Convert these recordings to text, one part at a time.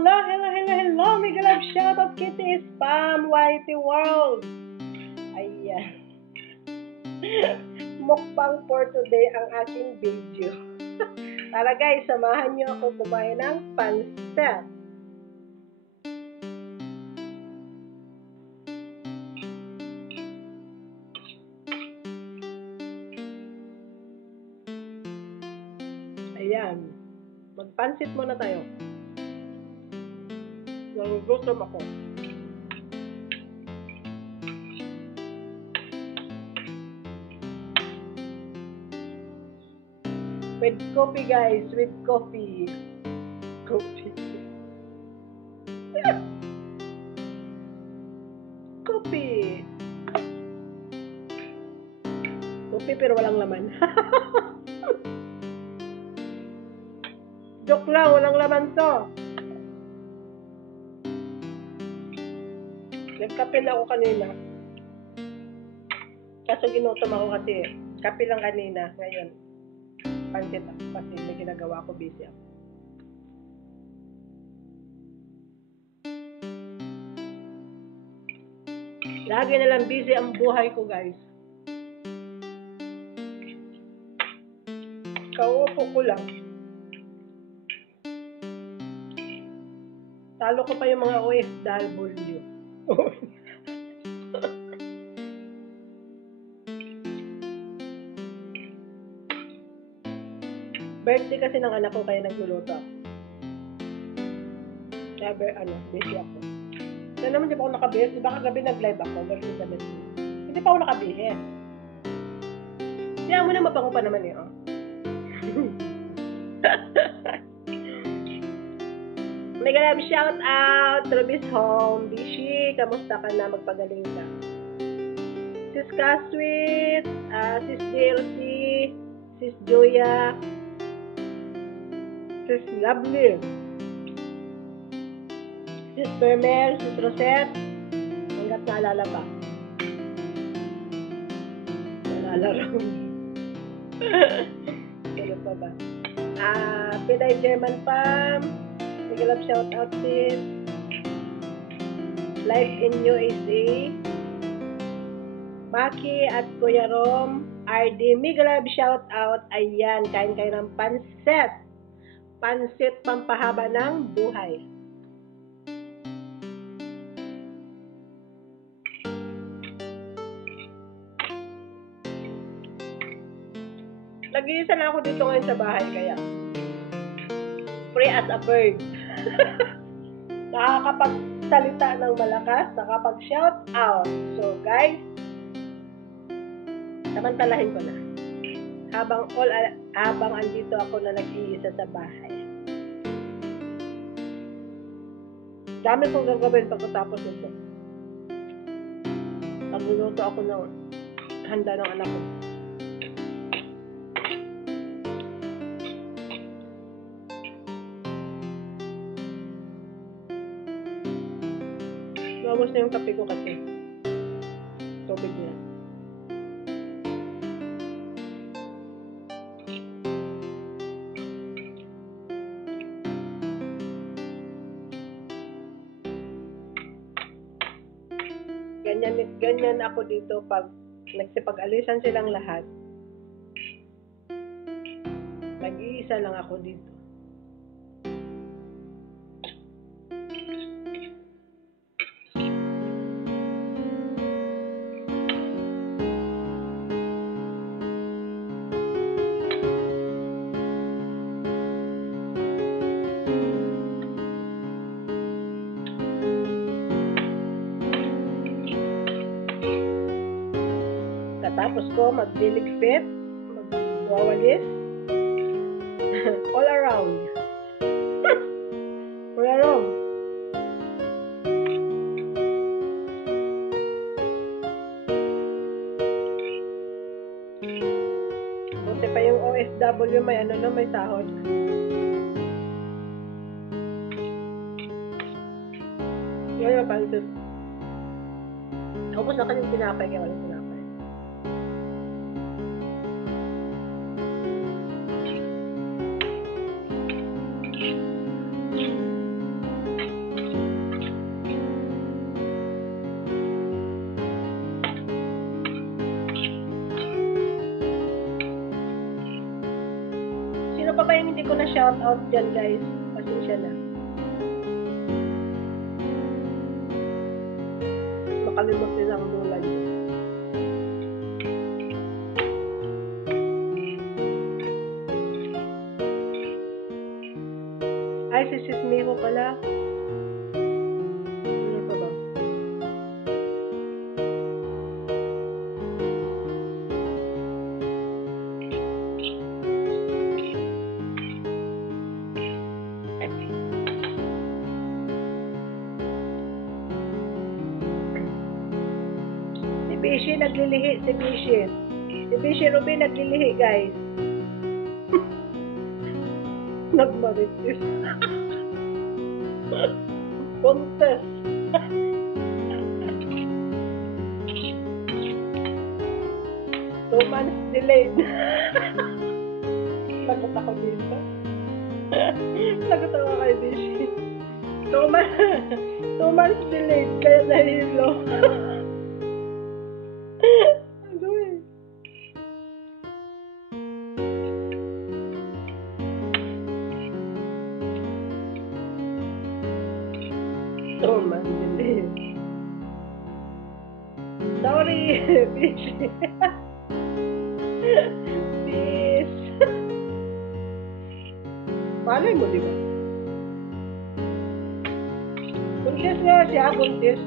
Hello, Mega Love Shoutout Kitty Spam Whitey World. Ayan. Mukbang for today ang aking video. Tara guys, samahan niyo ako kumain ng pancit. Ayan. Magpansit muna tayo. Nagugutom ako. With coffee guys, with coffee. Coffee. Coffee. Coffee pero walang laman. Joke lang, walang laman to. Nagkape na ako kanina. Kaso ginutom ako kasi kape lang kanina. Ngayon, pancit ako kasi may ginagawa ako, busy ako. Lagi na lang busy ang buhay ko, guys. Kauupo ko lang. Talo ko pa yung mga OFW. Birthday kasi ng anak ko kaya nagluluto ako. Kaya busy ako. Kaya naman di ba ako nakabihis? Di ba kagabi nag-live ako? Hindi pa ako nakabihis. Kaya mo na mapango pa naman eh. Oh. Mega love shout out Travis Home. Bishi, kamusta ka na? Magpagaling ka. Sis Kaswit, Sis JLC, Sis Joya, Sis Lovely, Sis Permel, Sis Rosette, hanggat naalala pa. Naalala rin. Ano pa ba? Pinay German Farm, Mega love shout out sis. Life in USA, Maki at Kuya Rom, RD, Mega love shout out. Ayan, kain kayo ng pancit. Pancit pampahaba ng buhay. Nag-iisa na ako dito ngayon sa bahay kaya free as a bird. Nakakapagsalita ng malakas, nakakapag-shout out. So guys, samantalahin ko na. Habang andito ako na nag-iisa sa bahay. Dami kong gagawin pagkatapos nito. Pagluluto ako ng handa ng anak ko. Naubos na yung kape ko kasi. Tubig na. Ganyan ako dito pag nagsipag-alisan silang lahat. Nag-iisa lang ako dito. Tapos ko magdiligpit, magwawalis, all around. All around. Buti pa yung OFW may may sahod. Ngayon, pansit. Tapos na kanyang tinapay, kaya walang tinapay. shoutout dyan, guys. Pasensya na. Makalimot nilang lola niyo. Ay, si Sis Miko pala. Ano pa ba? Si Bishi naglilihi, si Bishi. Si Bishi Ruby naglilihi, guys. Nagmaritis. Contest. 2 months delayed. Lagot ako dito. Lagot ako kay Bishi. 2 months delayed, kaya nahilo. Ano eh. Sorry, Bishi. Bis. Malay mo, di ba? Buntis nga siya, buntis.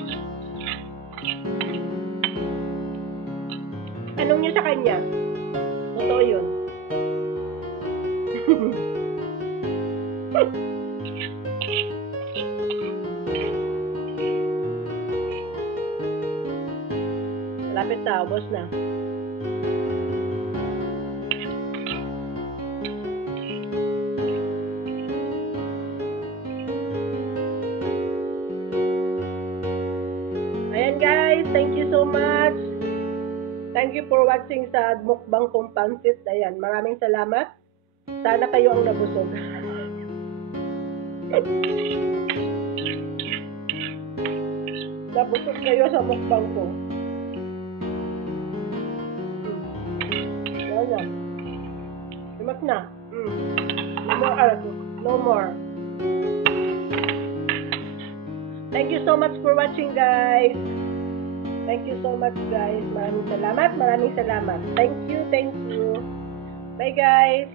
Anong niya sa kanya? Totoo yun. Malapit na, ubos na. Ayan guys, thank you so much. Thank you for watching sa mukbang kong pansit. Ayan, maraming salamat. Sana kayo ang nabusog. Nabusog kayo sa mukbang ko. Wala. Limat na. No more. No more. Thank you so much for watching, guys. Thank you so much, guys. Maraming salamat. Maraming salamat. Thank you. Thank you. Bye, guys.